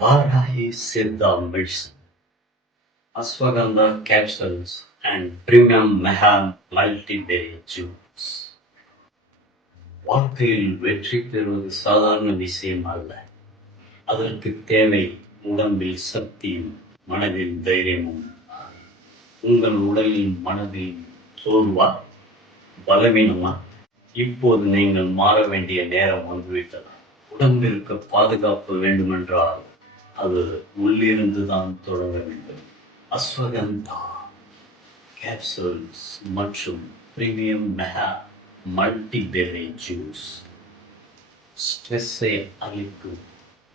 Varahi Siddha medicine, ashwagandha capsules, and premium Mahal multi-berry juice. வாழ்க்கையில் வெற்றி பெறுவது சாதாரண விஷயம் அல்ல. அதற்கு தேவை உடம்பில் சக்தியும் மனதில் தைரியமும். உங்கள் உடலில் மனதில் சோர்வா, பலவீனமா? இப்போது நீங்கள் மாற வேண்டிய நேரம் வந்துவிட்டது. உடம்பிற்கு பாதுகாப்பு வேண்டுமென்றால் அது உள்ளிருந்து தான் தொடங்க வேண்டும். அஸ்வகந்தா கேப்சூல்ஸ் மற்றும் பிரீமியம் மெகா மல்டிபெர்ரி ஜூஸ் ஸ்ட்ரெஸ்ஸை அளிக்கும்,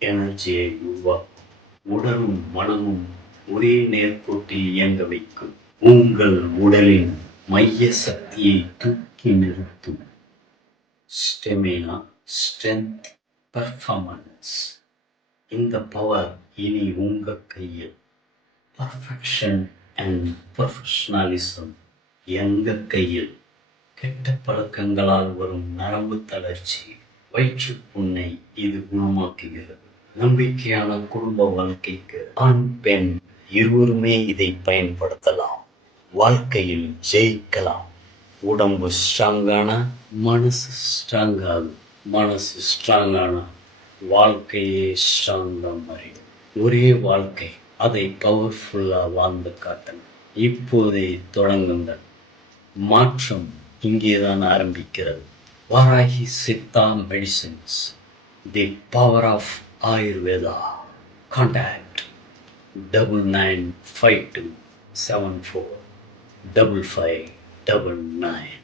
எனர்ஜியை உருவாக்கும், உடலும் மனமும் ஒரே நேர்கோட்டில் இயங்க வைக்கும், உங்கள் உடலின் மைய சக்தியை தூக்கி நிறுத்தும். Stamina, strength, performance. இந்த பவர் இனி உங்க கையில். பர்ஃபெக்ஷன் அண்ட் ப்ரொஃபஷனலிசம் எங்க கையில். கெட்ட பழக்கங்களால் வரும் நரம்பு தளர்ச்சி, வயிற்றுப்புண்ணை இது குணமாக்குகிறது. நம்பிக்கையான குடும்ப வாழ்க்கைக்கு ஆண் பெண் இருவருமே இதை பயன்படுத்தலாம். வாழ்க்கையில் ஜெயிக்கலாம். உடம்பு ஸ்ட்ராங்கானா மனசு ஸ்ட்ராங் ஆகும். மனசு ஸ்ட்ராங்கானா வாழ்க்கையே ஸ்ட்ராங்காக மாறிடும். ஒரே வாழ்க்கை, அதை பவர்ஃபுல்லாக வாழ்ந்து காட்டணும். இப்போதே தொடங்குங்கள். மாற்றம் இங்கேதான் ஆரம்பிக்கிறது. Varahi Siddha medicines, the power of Ayurveda. Contact 9952745599.